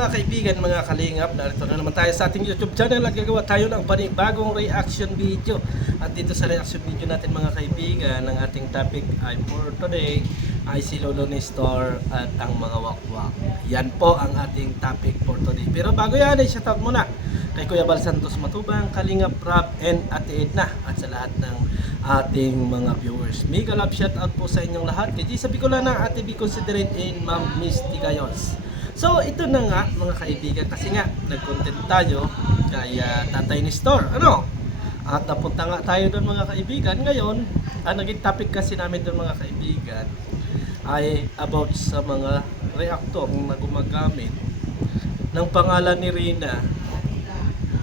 mga kaibigan, mga kalingap, narito na naman tayo sa ating YouTube channel at gagawa tayo ng panibagong reaction video. At dito sa reaction video natin mga kaibigan, ang ating topic ay for today ay si Lolo Nestor at ang mga wakwak. Yan po ang ating topic for today. Pero bago yan ay shoutout muna kay Kuya Bal Santos Matubang, Kalingap Rob and Ate Edna at sa lahat ng ating mga viewers. Mega love shoutout po sa inyong lahat. Kay Gisa Bicolana, Ate B Considerate and Ma'am Misty Gayos. So ito na nga mga kaibigan, kasi nga nag-content tayo kay Tatay Nestor, ano? At napunta nga tayo doon mga kaibigan. Ngayon, ang naging topic kasi namin doon mga kaibigan ay about sa mga reactor na gumagamit ng pangalan ni Rina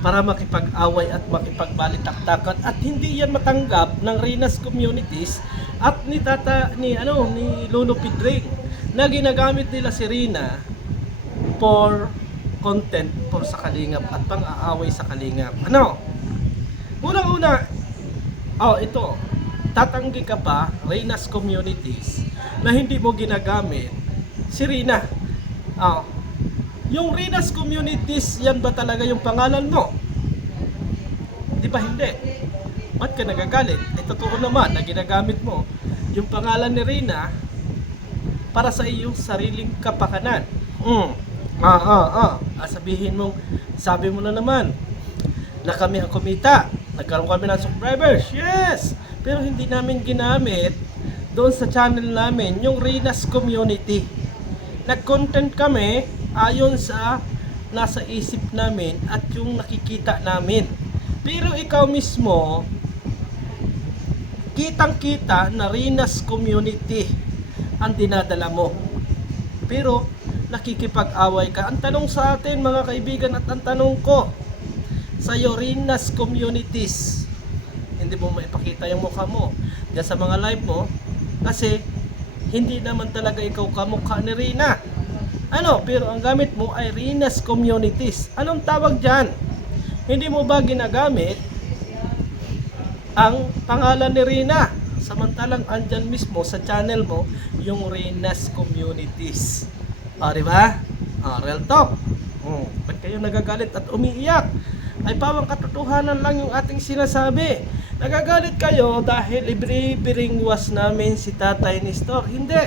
para makipag-away at makipagbalitaktakan at hindi yan matanggap ng Rina's communities at ni Lolo Pidring na ginagamit nila si Rina for content for sa Kalingap at pang-aaway sa Kalingap. Ano? Unang-una, ito, tatanggi ka pa, Rina's communities, na hindi mo ginagamit si Rina. Yung Rina's communities, yan ba talaga yung pangalan mo? Di ba hindi? Ba't ka nagagalit? Totoo naman na ginagamit mo yung pangalan ni Rina para sa iyong sariling kapakanan. Sabihin mong, sabi mo na naman na kami ang kumita, nagkaroon kami ng subscribers, yes, pero hindi namin ginamit doon sa channel namin yung Rina's community. Nag-content kami ayon sa nasa isip namin at yung nakikita namin, pero ikaw mismo kitang-kita na Rina's community ang dinadala mo, pero nakikipag-away ka. Ang tanong sa atin mga kaibigan at ang tanong ko sa iyo, Rina's communities, hindi mo maipakita yung mukha mo diyan sa mga live mo kasi hindi naman talaga ikaw kamukha ni Rina. Pero ang gamit mo ay Rina's communities. Anong tawag dyan? Hindi mo ba ginagamit ang pangalan ni Rina? Samantalang andyan mismo sa channel mo yung Rina's communities. Diba? Real talk. Ba't kayo nagagalit at umiiyak? Ay pawang katotohanan lang yung ating sinasabi. Nagagalit kayo dahil ibinibiringwas namin si Tatay Nestor. Hindi.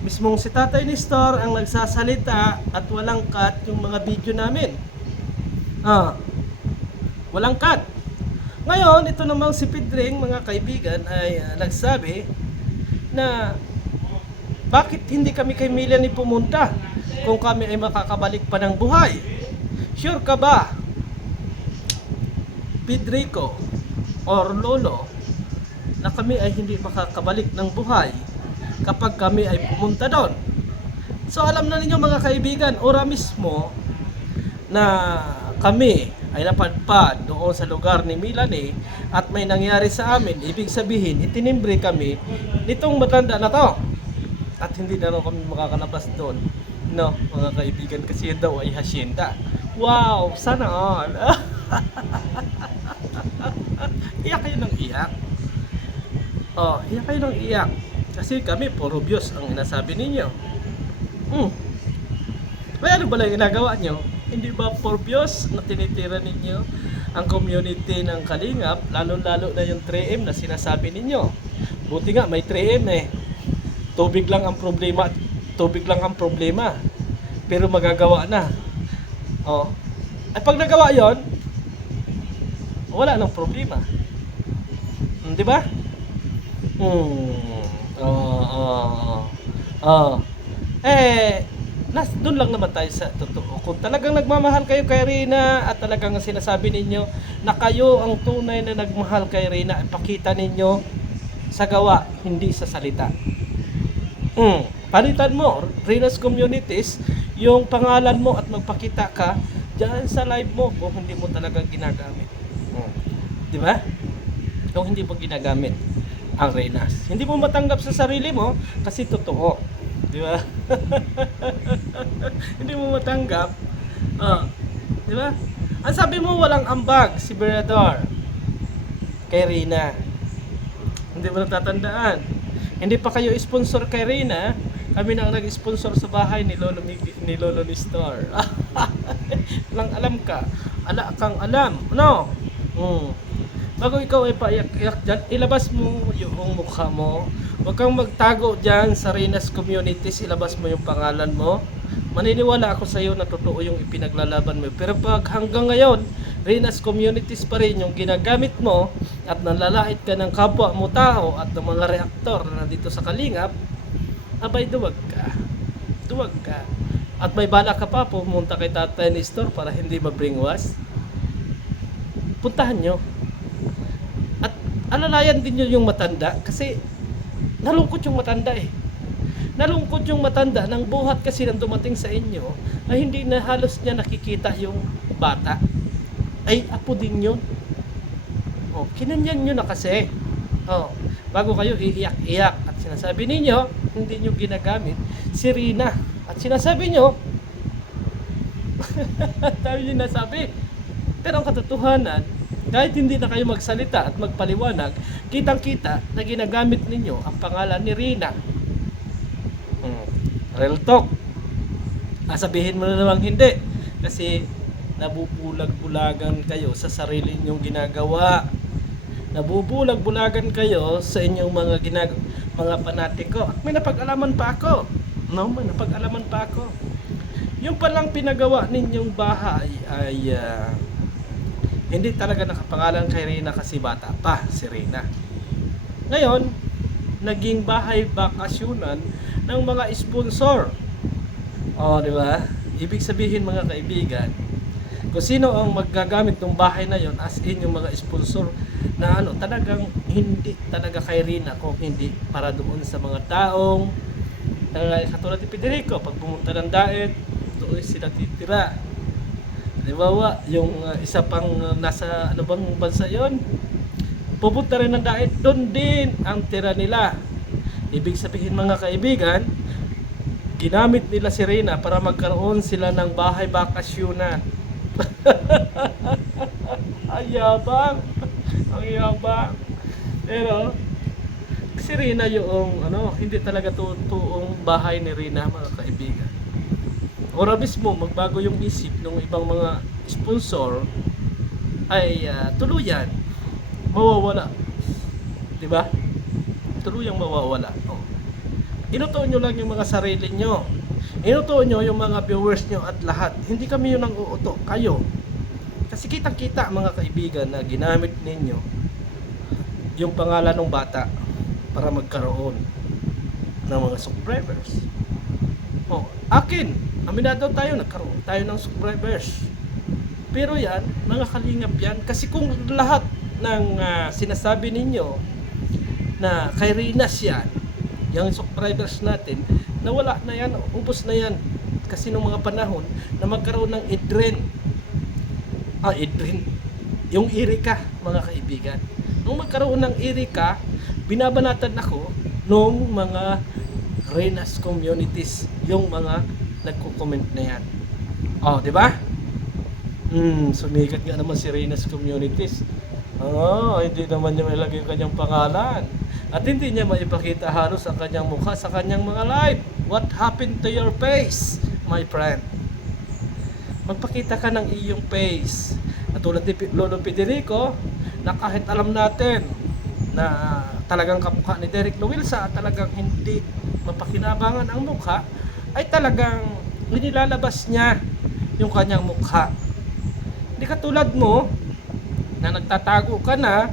Mismong si Tatay Nestor ang nagsasalita at walang cut yung mga video namin. Walang cut. Ngayon, ito namang si Pidring, mga kaibigan, ay nagsabi na bakit hindi kami kay Melanie pumunta kung kami ay makakabalik pa ng buhay? Sure ka ba, Pedrico or Lolo, na kami ay hindi makakabalik ng buhay kapag kami ay pumunta doon? So alam na ninyo mga kaibigan, ora mismo na kami ay napadpad doon sa lugar ni Melanie at may nangyari sa amin. Ibig sabihin, itinimbre kami nitong matanda na to at hindi na rin kami makakalabas doon, no mga kaibigan, kasi yun daw ay hasyenda. Wow, sana all. Iyak kayo ng iyak. Iyak kayo ng iyak kasi kami puro views ang inasabi ninyo. Kaya ano ba lang ginagawa nyo? Hindi ba for views na tinitira ninyo ang community ng Kalingap, lalo-lalo na yung 3M na sinasabi ninyo? Buti nga may 3M Tubig lang ang problema. Pero magagawa na. At pag nagawa 'yon, wala nang problema. Di ba? Doon lang naman tayo sa totoo. Kung talagang nagmamahal kayo kay Rina at talagang sinasabi ninyo na kayo ang tunay na nagmahal kay Rina, ipakita ninyo sa gawa, hindi sa salita. Palitan mo, Rina's communities, yung pangalan mo at magpakita ka diyan sa live mo kung hindi mo talaga ginagamit. Di ba? Kung hindi mo ginagamit ang Rina's, hindi mo matanggap sa sarili mo kasi totoo. Di ba? Hindi mo matanggap. Di ba? Ang sabi mo walang ambag si Berador kay Rina. Hindi mo natatandaan. Hindi pa kayo sponsor kay Rina Kami na ang nag-sponsor sa bahay ni ni Lolo Nestor. Lang alam ka. Ala kang alam. Ano? Bago ikaw ay paiyak-iyak dyan, ilabas mo yung mukha mo. Huwag kang magtago dyan sa Reyna's Communities, ilabas mo yung pangalan mo. Maniniwala ako sa iyo na totoo yung ipinaglalaban mo. Pero pag hanggang ngayon, Reyna's Communities pa rin yung ginagamit mo at nanlalait ka ng kapwa mo tao at ng mga reaktor na dito sa Kalingap, abay duwag ka. Duwag ka. At may bala ka pa pumunta kay Tatay Nestor para hindi ma-brainwash. Puntahan nyo. At alalayan din nyo yung matanda kasi nalungkot yung matanda eh. Nalungkot yung matanda ng buhat kasi nang dumating sa inyo ay hindi na halos niya nakikita yung bata. Ay apo din yun. Kinanyan nyo na kasi. Bago kayo iiyak-iyak at sinasabi ninyo hindi nyo ginagamit si Rina. At sinasabi nyo tayo yung nasabi. Pero ang katotohanan, kahit hindi na kayo magsalita at magpaliwanag, kitang-kita na ginagamit ninyo ang pangalan ni Rina. Real talk. Sabihin mo na namang hindi. Kasi nabubulag-bulagan kayo sa sarili ninyong ginagawa. Nabubulag-bulagan kayo sa inyong mga panatiko. At may napag-alaman pa ako. May napag-alaman pa ako. Yung palang pinagawa ninyong bahay ay hindi talaga nakapangalan kay Rina kasi bata pa si Rina. Ngayon, naging bahay bakasyunan ng mga sponsor. Di ba? Ibig sabihin mga kaibigan, kung sino ang maggagamit ng bahay na yon as in yung mga sponsor na talagang hindi talaga kay Rina kung hindi para doon sa mga taong katulad ni Federico, pag pumunta ng daet, doon sila titira. Halimbawa, yung isa pang nasa bang bansa yon, pupunta rin ng daet, doon din ang tira nila. Ibig sabihin mga kaibigan, ginamit nila si Rina para magkaroon sila ng bahay bakasyunan. Ang yabang. Ang yabang. Pero si Rina yung hindi talaga totoong bahay ni Rina mga kaibigan. Ora mismo magbago yung isip ng ibang mga sponsor ay tuluyan mawawala. 'Di ba? Tuluyang mawawala. Inutuon nyo lang yung mga sarili nyo. Inutuon nyo yung mga viewers nyo at lahat. Hindi kami yun ang uuto, kayo. Kasi kitang-kita mga kaibigan na ginamit ninyo yung pangalan ng bata para magkaroon ng mga subscribers. Akin, aminado tayo, nagkaroon tayo ng subscribers. Pero yan, mga kalingap yan. Kasi kung lahat ng sinasabi ninyo na kay Reyna's yan, yung subscribers natin, nawala na yan, ubos na yan. Kasi nung mga panahon na magkaroon ng Edren, yung Erika, mga kaibigan. Nung magkaroon ng Erika, binabanatan ako nung mga Reyna's Communities, yung mga nagko-comment na yan. Di ba? Sumikat nga naman si Reyna's Communities. Hindi naman niya mailagay yung kanyang pangalan. At hindi niya maipakita halos ang kanyang mukha sa kanyang mga live. What happened to your face, my friend? Magpakita ka ng iyong face. At tulad ni Lolo Federico, na kahit alam natin na talagang kamukha ni Derek Luilsa at talagang hindi mapakinabangan ang mukha, ay talagang inilalabas niya yung kanyang mukha. Hindi katulad mo na nagtatago ka na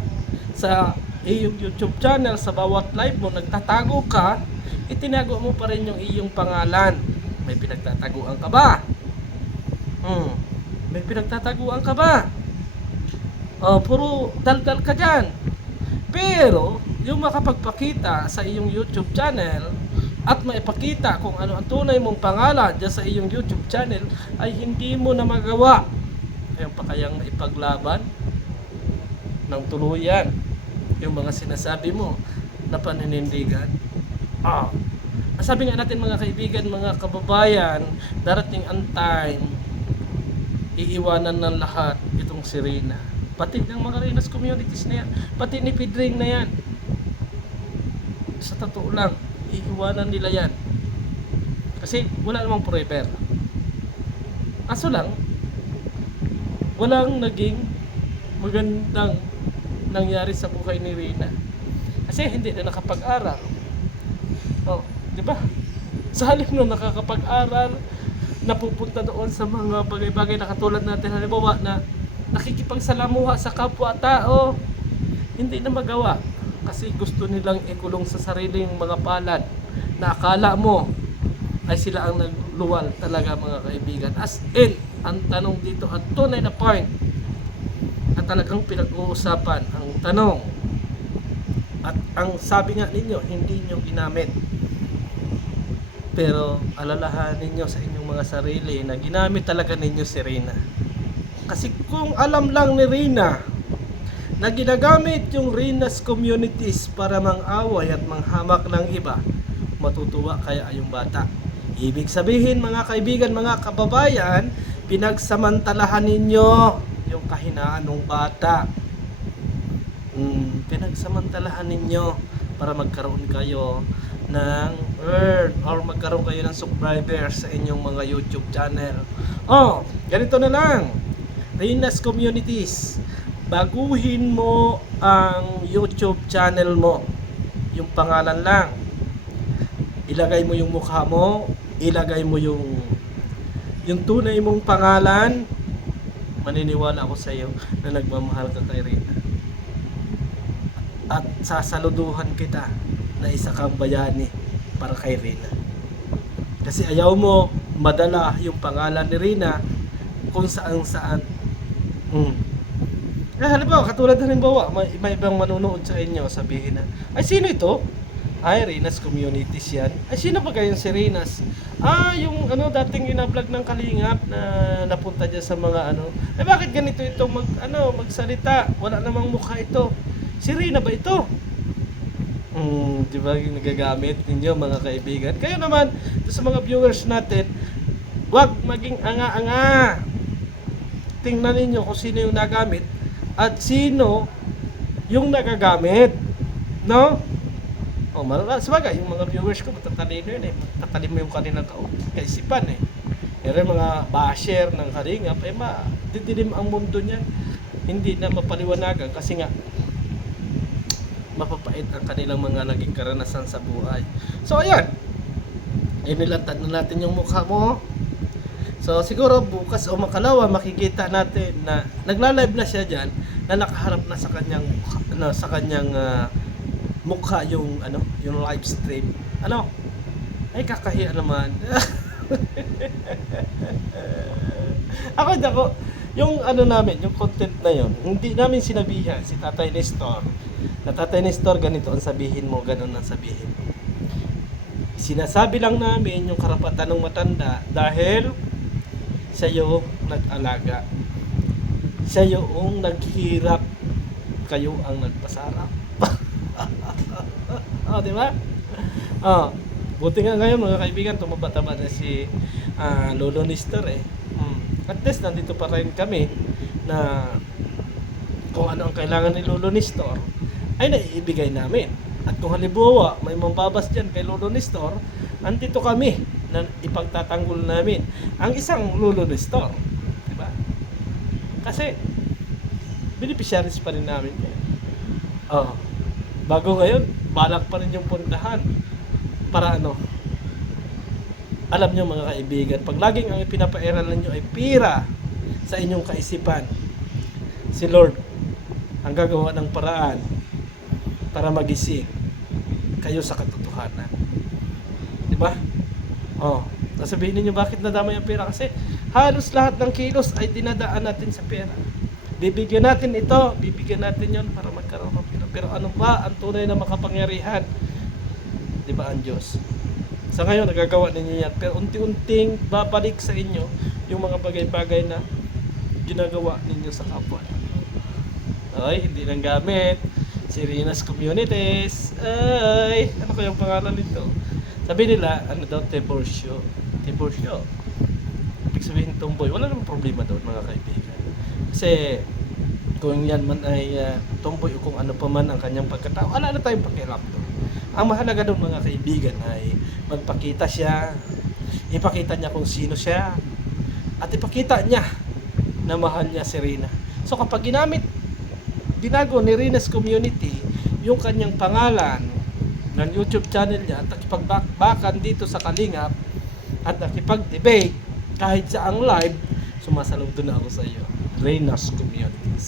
sa iyong YouTube channel, sa bawat live mo nagtatago ka, itinago mo pa rin yung iyong pangalan. May pinagtataguan ka ba? May pinagtataguan ka ba? Puro daldal ka dyan. Pero yung makapagpakita sa iyong YouTube channel at maipakita kung ano ang tunay mong pangalan dyan sa iyong YouTube channel ay hindi mo na magawa. Ayaw pa kayang ipaglaban ng tuluyan yung mga sinasabi mo na paninindigan. Sabi nga natin mga kaibigan, mga kababayan, darating ang time, iiwanan ng lahat itong si Rina. Pati ng mga Reyna's Communities na yan, pati ni Pedring na yan. Sa totoo lang, iiwanan nila yan. Kasi wala namang forever. Aso lang, walang naging magandang nangyari sa buhay ni Rina. Kasi hindi na nakapag-aral. Oh, di ba? Sa halip na nakakapag-aral, napupunta doon sa mga bagay-bagay na katulad natin, halimbawa na nakikipagsalamuha sa kapwa-tao, hindi na magawa kasi gusto nilang ikulong sa sariling mga palad na akala mo ay sila ang nagluwal talaga, mga kaibigan. As in, ang tanong dito at tunay na point at talagang pinag-uusapan ang tanong at ang sabi nga ninyo, hindi nyo ginamit, pero alalahanin nyo sa inyong mga sarili na ginamit talaga ninyo si Rina. Kasi kung alam lang ni Rina na ginagamit yung Rina's communities para mang-away at manghamak ng iba, matutuwa kaya yung bata. Ibig sabihin, mga kaibigan, mga kababayan, pinagsamantalahan ninyo yung kahinaan ng bata. Pinagsamantalahan ninyo para magkaroon kayo ng earn or magkaroon kayo ng subscribers sa inyong mga YouTube channel. Oh, ganito na lang. Rina's Communities, baguhin mo ang YouTube channel mo. Yung pangalan lang. Ilagay mo yung mukha mo, ilagay mo yung tunay mong pangalan. Maniniwala ako sa iyo na nagmamahal ka kay Rina. At sasaluduhan kita na isa kang bayani para kay Rina. Kasi ayaw mo madala yung pangalan ni Rina kung saan. Halimbawa, katulad halimbawa, may ibang manonood sa inyo, sabihin na, ay sino ito? Ay, Rina's Communities yan. Ay, sino ba kayong si Rina's? Yung dating ina-vlog ng Kalingap na napunta dyan sa mga Ay, bakit ganito ito magsalita? Wala namang mukha ito. Si Rina ba ito? Di ba yung nagagamit ninyo, mga kaibigan? Kayo naman, sa mga viewers natin, wag maging anga-anga. Tingnan ninyo kung sino yung nagamit at sino yung nagagamit. No? Sabagay, yung mga viewers ko matatalino yun eh. Matatalino mo yung kanilang kaisipan eh. Pero yung mga basher ng Kalingap ay madidilim ang mundo niyan. Hindi na mapaliwanagan kasi nga mapapait ang kanilang mga naging karanasan sa buhay. So ayan, inilantad na natin yung mukha mo. So siguro bukas o makalawa makikita natin na nagla-live na siya diyan, na nakaharap na sa kanyang mukha yung yung live stream. Ay kakahiya naman. Ako yung namin, yung content na yon, hindi namin sinabihan si Tatay Nestor. Na Tatay Nestor, ganito ang sabihin mo, ganun ang sabihin mo. Sinasabi lang namin yung karapatan ng matanda dahil siya yung nag-alaga. Siya yung naghirap, kayo ang nagpasarap. Di ba? Buti nga ngayon, mga kaibigan, tumaba-taba na si Lolo Nestor eh. At least nandito pa rin kami na kung ano ang kailangan ni Lolo Nestor ay naiibigay namin. At kung halimbawa may mambabas dyan kay Lolo Nestor, andito kami na ipagtatanggol namin ang isang Lolo Nestor. Diba? Kasi beneficiaries pa rin namin. Bago ngayon, balak pa rin yung puntahan para alam nyo, mga kaibigan, pag laging ang ipinapairalan nyo ay pira sa inyong kaisipan, si Lord ang gagawa ng paraan para magising kayo sa katotohanan. Diba? Sasabihin niyo bakit nadamay ang pera? Kasi halos lahat ng kilos ay dinadaan natin sa pera. Bibigyan natin ito, bibigyan natin yon para magkaroon ng pera. Pero ano ba ang tunay na makapangyarihan? Diba ang Diyos? Sa ngayon, nagagawa ninyo yan. Pero unti-unting babalik sa inyo yung mga bagay-bagay na ginagawa ninyo sa kapwa. Ay, hindi lang gamit. Si Rina's Communities. Ay, ano kayang pangalan nito? Sabi nila, Tiburcio. Tiburcio. Ibig sabihin tomboy. Wala namang problema doon, mga kaibigan. Kasi, kung yan man ay tomboy o kung ano pa man ang kanyang pagkatao, wala na tayong pakialam doon. Ang mahalaga doon, mga kaibigan, ay magpakita siya ipakita niya kung sino siya. At ipakita niya na mahal niya si Rina. So kapag binago ni Rina's Community yung kanyang pangalan ng YouTube channel niya at nakipagbakbakan dito sa Kalingap at nakipag-debate kahit sa ang live, sumasaludo na ako sa iyo, Rina's Communities.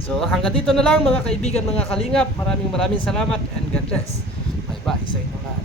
So hanggang dito na lang mga kaibigan, mga Kalingap. Maraming salamat and God bless. Bye bye sa inyo lahat.